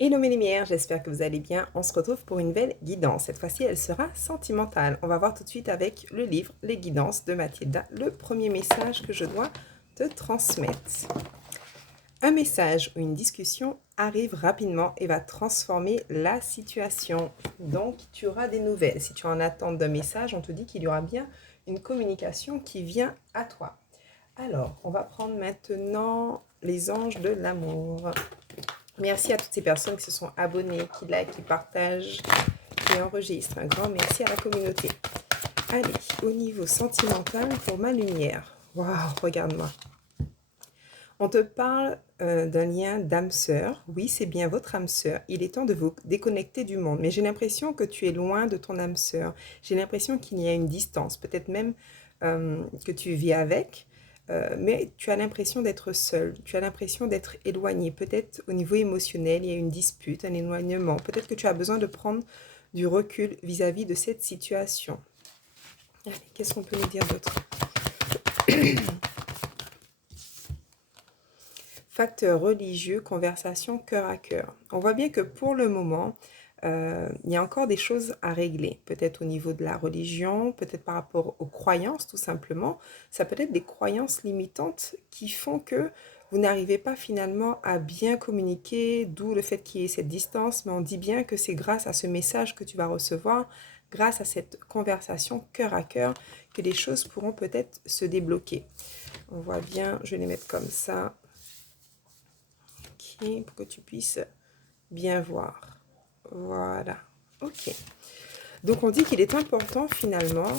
Hello mes lumières, j'espère que vous allez bien. On se retrouve pour une nouvelle guidance. Cette fois-ci, elle sera sentimentale. On va voir tout de suite avec le livre Les guidances de Mathilda, le premier message que je dois te transmettre. Un message ou une discussion arrive rapidement et va transformer la situation. Donc, tu auras des nouvelles. Si tu es en attente d'un message, on te dit qu'il y aura bien une communication qui vient à toi. Alors, on va prendre maintenant les anges de l'amour. Merci à toutes ces personnes qui se sont abonnées, qui likent, qui partagent, qui enregistrent. Un grand merci à la communauté. Allez, au niveau sentimental pour ma lumière. Waouh, regarde-moi. On te parle d'un lien d'âme-sœur. Oui, c'est bien votre âme-sœur. Il est temps de vous déconnecter du monde. Mais j'ai l'impression que tu es loin de ton âme-sœur. J'ai l'impression qu'il y a une distance. Peut-être même que tu vis avec. Mais tu as l'impression d'être seul, tu as l'impression d'être éloigné. Peut-être au niveau émotionnel, il y a une dispute, un éloignement. Peut-être que tu as besoin de prendre du recul vis-à-vis de cette situation. Allez, qu'est-ce qu'on peut nous dire d'autre? Facteur religieux, conversation cœur à cœur. On voit bien que pour le moment, il y a encore des choses à régler. Peut-être au niveau de la religion, peut-être par rapport aux croyances tout simplement. Ça peut être des croyances limitantes qui font que vous n'arrivez pas finalement à bien communiquer, d'où le fait qu'il y ait cette distance. Mais on dit bien que c'est grâce à ce message que tu vas recevoir, grâce à cette conversation cœur à cœur, que les choses pourront peut-être se débloquer. On voit bien, je vais les mettre comme ça. Pour que tu puisses bien voir. Voilà. Ok. Donc on dit qu'il est important finalement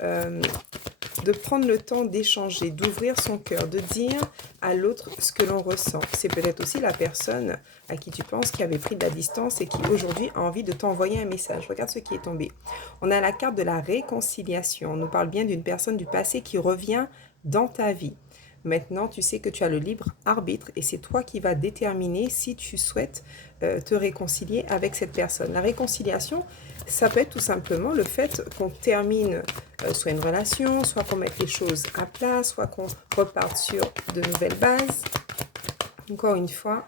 de prendre le temps d'échanger, d'ouvrir son cœur, de dire à l'autre ce que l'on ressent. C'est peut-être aussi la personne à qui tu penses qui avait pris de la distance et qui aujourd'hui a envie de t'envoyer un message. Regarde ce qui est tombé. On a la carte de la réconciliation. On nous parle bien d'une personne du passé qui revient dans ta vie. Maintenant, tu sais que tu as le libre arbitre et c'est toi qui vas déterminer si tu souhaites te réconcilier avec cette personne. La réconciliation, ça peut être tout simplement le fait qu'on termine soit une relation, soit qu'on mette les choses à plat, soit qu'on reparte sur de nouvelles bases. Encore une fois,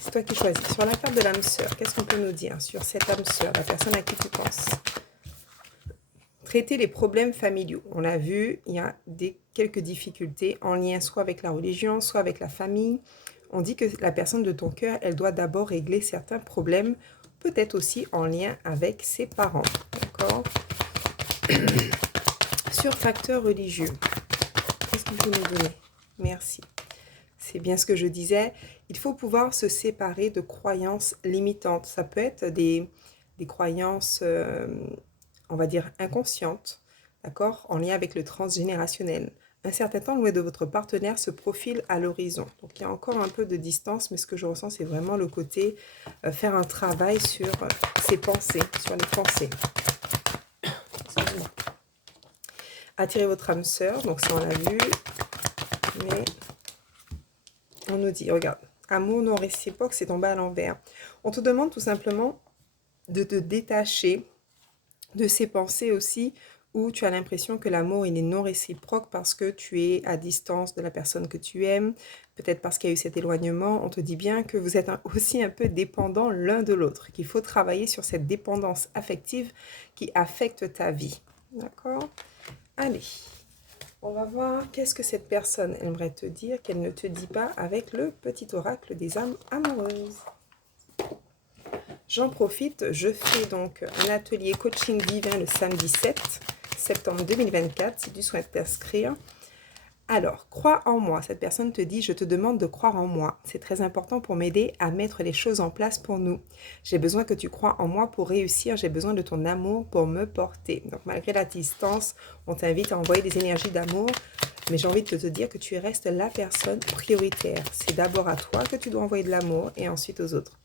c'est toi qui choisis. Sur la carte de l'âme sœur, qu'est-ce qu'on peut nous dire sur cette âme sœur, la personne à qui tu penses? Traiter les problèmes familiaux. On l'a vu, il y a quelques difficultés en lien soit avec la religion, soit avec la famille. On dit que la personne de ton cœur, elle doit d'abord régler certains problèmes, peut-être aussi en lien avec ses parents. D'accord? Sur facteur religieux, qu'est-ce qu'il faut nous donner? Merci. C'est bien ce que je disais. Il faut pouvoir se séparer de croyances limitantes. Ça peut être des croyances, on va dire, inconscientes, d'accord, en lien avec le transgénérationnel. Un certain temps loin de votre partenaire se profile à l'horizon. Donc il y a encore un peu de distance, mais ce que je ressens, c'est vraiment le côté faire un travail sur ses pensées, sur les pensées. Attirez votre âme sœur, donc ça on l'a vu, mais on nous dit, regarde, amour non réciproque, c'est tombé à l'envers. On te demande tout simplement de te détacher de ces pensées aussi où tu as l'impression que l'amour il est non réciproque parce que tu es à distance de la personne que tu aimes, peut-être parce qu'il y a eu cet éloignement. On te dit bien que vous êtes aussi un peu dépendants l'un de l'autre, qu'il faut travailler sur cette dépendance affective qui affecte ta vie. D'accord? Allez, on va voir qu'est-ce que cette personne aimerait te dire qu'elle ne te dit pas avec le petit oracle des âmes amoureuses. J'en profite, je fais donc un atelier coaching divin le samedi 7 septembre 2024, si tu souhaites t'inscrire. Alors, crois en moi. Cette personne te dit, je te demande de croire en moi. C'est très important pour m'aider à mettre les choses en place pour nous. J'ai besoin que tu crois en moi pour réussir. J'ai besoin de ton amour pour me porter. Donc, malgré la distance, on t'invite à envoyer des énergies d'amour. Mais j'ai envie de te dire que tu restes la personne prioritaire. C'est d'abord à toi que tu dois envoyer de l'amour et ensuite aux autres.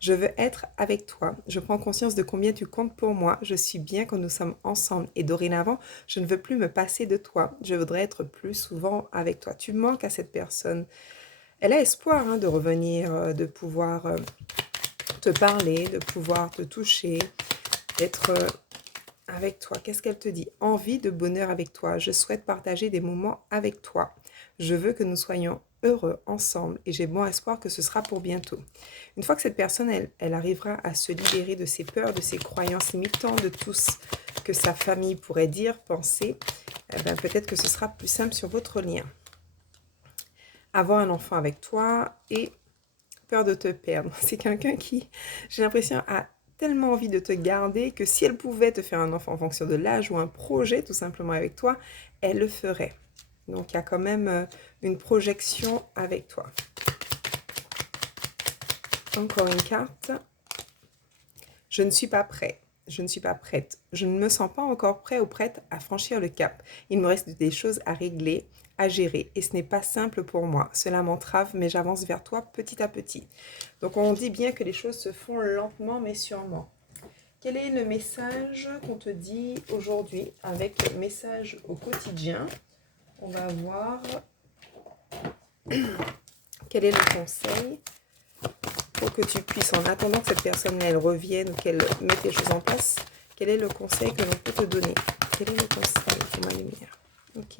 Je veux être avec toi. Je prends conscience de combien tu comptes pour moi. Je suis bien quand nous sommes ensemble. Et dorénavant, je ne veux plus me passer de toi. Je voudrais être plus souvent avec toi. Tu manques à cette personne. Elle a espoir de revenir, de pouvoir te parler, de pouvoir te toucher, d'être avec toi. Qu'est-ce qu'elle te dit? Envie de bonheur avec toi. Je souhaite partager des moments avec toi. Je veux que nous soyons heureux ensemble et j'ai bon espoir que ce sera pour bientôt. Une fois que cette personne, elle arrivera à se libérer de ses peurs, de ses croyances limitantes, de tout ce que sa famille pourrait dire, penser, eh ben, peut-être que ce sera plus simple sur votre lien. Avoir un enfant avec toi et peur de te perdre. C'est quelqu'un qui, j'ai l'impression, a tellement envie de te garder que si elle pouvait te faire un enfant en fonction de l'âge ou un projet tout simplement avec toi, elle le ferait. Donc il y a quand même une projection avec toi. Encore une carte. Je ne suis pas prêt. Je ne suis pas prête. Je ne me sens pas encore prêt ou prête à franchir le cap. Il me reste des choses à régler, à gérer et ce n'est pas simple pour moi. Cela m'entrave, mais j'avance vers toi petit à petit. Donc on dit bien que les choses se font lentement mais sûrement. Quel est le message qu'on te dit aujourd'hui avec le message au quotidien? On va voir quel est le conseil pour que tu puisses, en attendant que cette personne-là elle revienne ou qu'elle mette les choses en place, quel est le conseil que l'on peut te donner? Quel est le conseil pour ma lumière? Ok.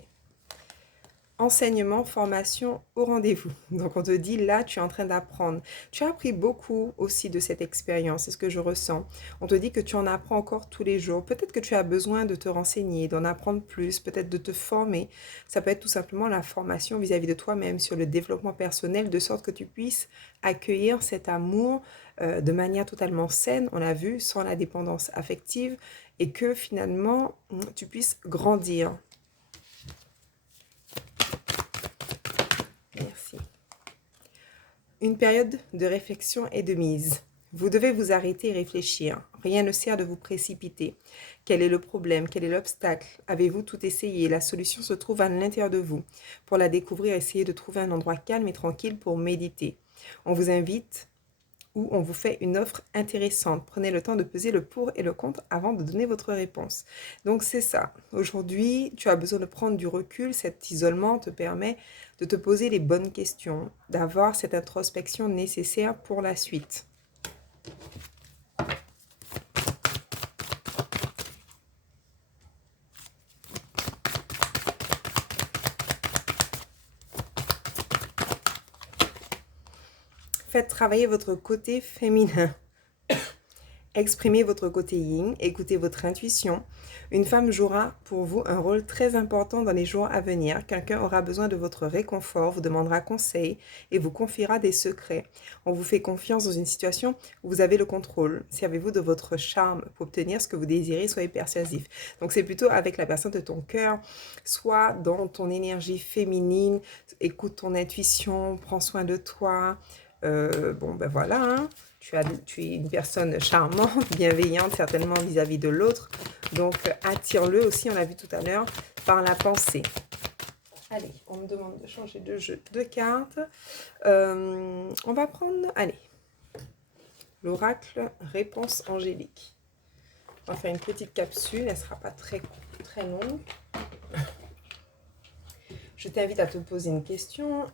Enseignement, formation au rendez-vous. Donc on te dit là, tu es en train d'apprendre. Tu as appris beaucoup aussi de cette expérience, c'est ce que je ressens. On te dit que tu en apprends encore tous les jours. Peut-être que tu as besoin de te renseigner, d'en apprendre plus, peut-être de te former. Ça peut être tout simplement la formation vis-à-vis de toi-même sur le développement personnel, de sorte que tu puisses accueillir cet amour de manière totalement saine, on l'a vu, sans la dépendance affective, et que finalement, tu puisses grandir. Merci. Une période de réflexion et de mise. Vous devez vous arrêter et réfléchir. Rien ne sert de vous précipiter. Quel est le problème? Quel est l'obstacle? Avez-vous tout essayé? La solution se trouve à l'intérieur de vous. Pour la découvrir, essayez de trouver un endroit calme et tranquille pour méditer. On vous invite ou on vous fait une offre intéressante. Prenez le temps de peser le pour et le contre avant de donner votre réponse. Donc c'est ça. Aujourd'hui, tu as besoin de prendre du recul. Cet isolement te permet de te poser les bonnes questions, d'avoir cette introspection nécessaire pour la suite. Faites travailler votre côté féminin. Exprimez votre côté yin, écoutez votre intuition. Une femme jouera pour vous un rôle très important dans les jours à venir. Quelqu'un aura besoin de votre réconfort, vous demandera conseil et vous confiera des secrets. On vous fait confiance dans une situation où vous avez le contrôle. Servez-vous de votre charme pour obtenir ce que vous désirez, soyez persuasif. Donc c'est plutôt avec la personne de ton cœur, soit dans ton énergie féminine, écoute ton intuition, prends soin de toi. Bon ben voilà, hein. Tu es une personne charmante, bienveillante certainement vis-à-vis de l'autre. Donc attire-le aussi, on l'a vu tout à l'heure, par la pensée. Allez, on me demande de changer de jeu de cartes. On va prendre, allez, l'oracle réponse angélique. On va faire une petite capsule, elle ne sera pas très longue. Je t'invite à te poser une question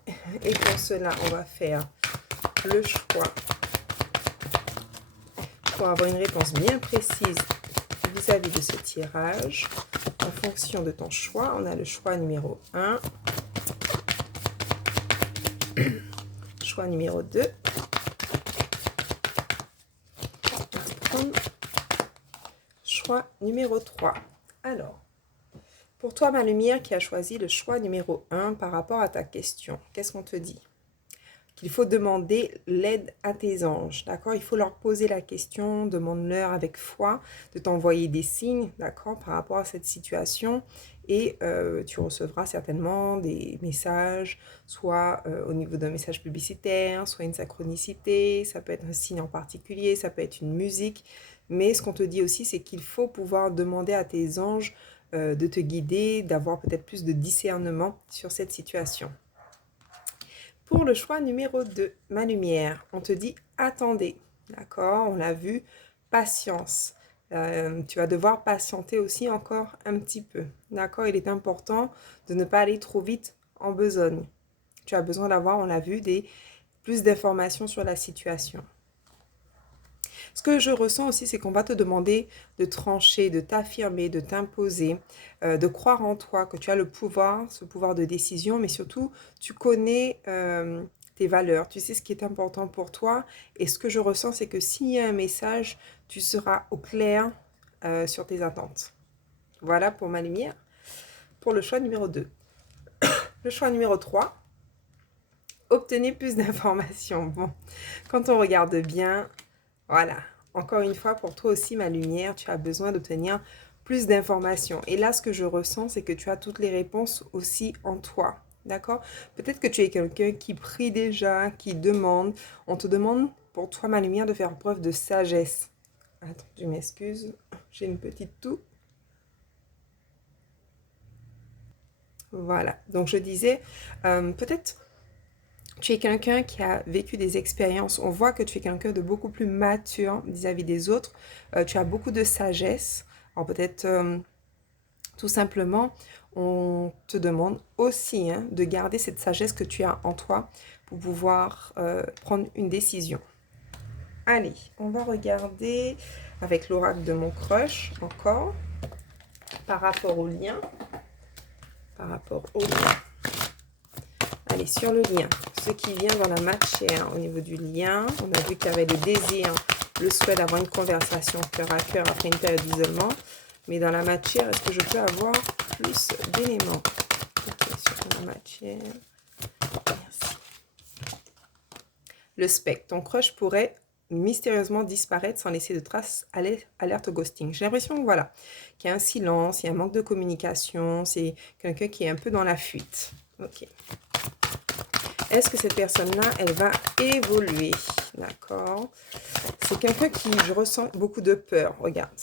et pour cela, on va faire le choix pour avoir une réponse bien précise vis-à-vis de ce tirage. En fonction de ton choix, on a le choix numéro 1, choix numéro 2, choix numéro 3. Alors, pour toi, ma lumière qui a choisi le choix numéro 1 par rapport à ta question, qu'est-ce qu'on te dit? Qu'il faut demander l'aide à tes anges, d'accord? Il faut leur poser la question, demande-leur avec foi de t'envoyer des signes, d'accord, par rapport à cette situation. Et tu recevras certainement des messages, soit au niveau d'un message publicitaire, soit une synchronicité, ça peut être un signe en particulier, ça peut être une musique. Mais ce qu'on te dit aussi, c'est qu'il faut pouvoir demander à tes anges de te guider, d'avoir peut-être plus de discernement sur cette situation. Pour le choix numéro 2, ma lumière, on te dit attendez, d'accord? On l'a vu, patience. Tu vas devoir patienter aussi encore un petit peu, d'accord? Il est important de ne pas aller trop vite en besogne. Tu as besoin d'avoir, on l'a vu, plus d'informations sur la situation. Ce que je ressens aussi, c'est qu'on va te demander de trancher, de t'affirmer, de t'imposer, de croire en toi, que tu as le pouvoir, ce pouvoir de décision, mais surtout, tu connais tes valeurs, tu sais ce qui est important pour toi. Et ce que je ressens, c'est que s'il y a un message, tu seras au clair sur tes attentes. Voilà pour ma lumière. Pour le choix numéro 2. Le choix numéro 3. Obtenez plus d'informations. Bon, quand on regarde bien, voilà. Encore une fois, pour toi aussi, ma lumière, tu as besoin d'obtenir plus d'informations. Et là, ce que je ressens, c'est que tu as toutes les réponses aussi en toi. D'accord? Peut-être que tu es quelqu'un qui prie déjà, qui demande. On te demande, pour toi, ma lumière, de faire preuve de sagesse. Attends, je m'excuse. J'ai une petite toux. Voilà. Donc, je disais, peut-être tu es quelqu'un qui a vécu des expériences. On voit que tu es quelqu'un de beaucoup plus mature vis-à-vis des autres. Tu as beaucoup de sagesse. Alors peut-être tout simplement, on te demande aussi de garder cette sagesse que tu as en toi pour pouvoir prendre une décision. Allez, on va regarder avec l'oracle de mon crush encore par rapport au lien. Par rapport au lien. Allez, sur le lien, ce qui vient dans la matière au niveau du lien, on a vu qu'il y avait le désir, le souhait d'avoir une conversation cœur à cœur après une période d'isolement. Mais dans la matière, est-ce que je peux avoir plus d'éléments? Ok, sur la matière. Merci. Le spectre, ton crush pourrait mystérieusement disparaître sans laisser de traces, alerte au ghosting. J'ai l'impression que voilà, qu'il y a un silence, il y a un manque de communication, c'est quelqu'un qui est un peu dans la fuite. Ok. Est-ce que cette personne-là, elle va évoluer? D'accord. C'est quelqu'un qui, je ressens beaucoup de peur. Regarde.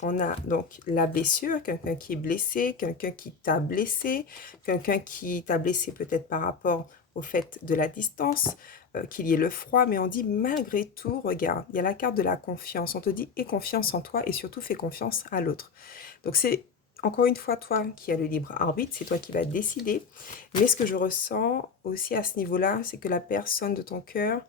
On a donc la blessure, quelqu'un qui est blessé, quelqu'un qui t'a blessé, quelqu'un qui t'a blessé peut-être par rapport au fait de la distance, qu'il y ait le froid, mais on dit malgré tout, regarde, il y a la carte de la confiance. On te dit aie confiance en toi et surtout fais confiance à l'autre. Donc c'est encore une fois toi qui as le libre arbitre, c'est toi qui vas décider. Mais ce que je ressens aussi à ce niveau-là, c'est que la personne de ton cœur,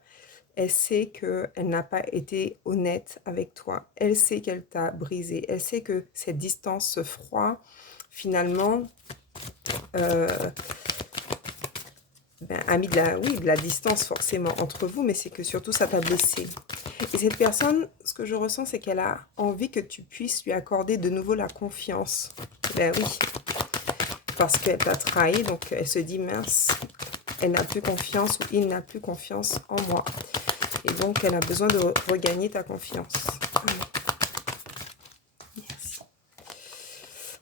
elle sait qu'elle n'a pas été honnête avec toi. Elle sait qu'elle t'a brisé. Elle sait que cette distance, ce froid, finalement, a mis de la distance forcément entre vous, mais c'est que surtout ça t'a blessé. Et cette personne, ce que je ressens, c'est qu'elle a envie que tu puisses lui accorder de nouveau la confiance. Ben oui, parce qu'elle t'a trahi, donc elle se dit mince, elle n'a plus confiance ou il n'a plus confiance en moi. Et donc, elle a besoin de regagner ta confiance. Merci.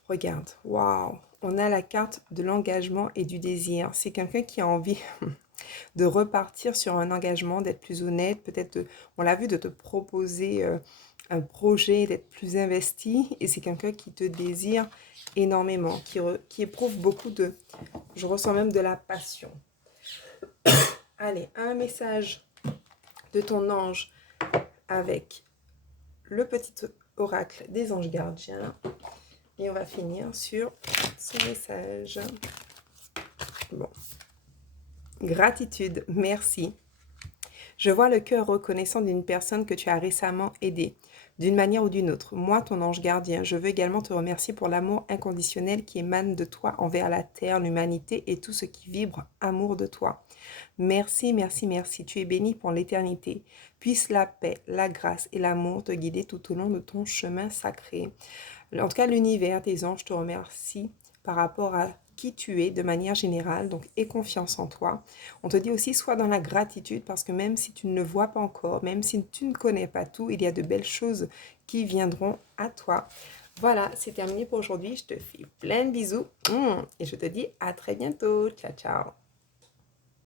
Regarde, waouh, on a la carte de l'engagement et du désir. C'est quelqu'un qui a envie de repartir sur un engagement, d'être plus honnête, peut-être, on l'a vu, de te proposer un projet, d'être plus investi. Et c'est quelqu'un qui te désire énormément, qui éprouve beaucoup de... Je ressens même de la passion. Allez, un message de ton ange avec le petit oracle des anges gardiens. Et on va finir sur ce message. Bon. Gratitude, merci. Je vois le cœur reconnaissant d'une personne que tu as récemment aidée, d'une manière ou d'une autre. Moi, ton ange gardien, je veux également te remercier pour l'amour inconditionnel qui émane de toi envers la terre, l'humanité et tout ce qui vibre amour de toi. Merci, merci, merci. Tu es béni pour l'éternité. Puisse la paix, la grâce et l'amour te guider tout au long de ton chemin sacré. En tout cas, l'univers, tes anges te remercient par rapport à qui tu es de manière générale, donc aie confiance en toi. On te dit aussi, sois dans la gratitude parce que même si tu ne le vois pas encore, même si tu ne connais pas tout, il y a de belles choses qui viendront à toi. Voilà, c'est terminé pour aujourd'hui. Je te fais plein de bisous et je te dis à très bientôt. Ciao, ciao.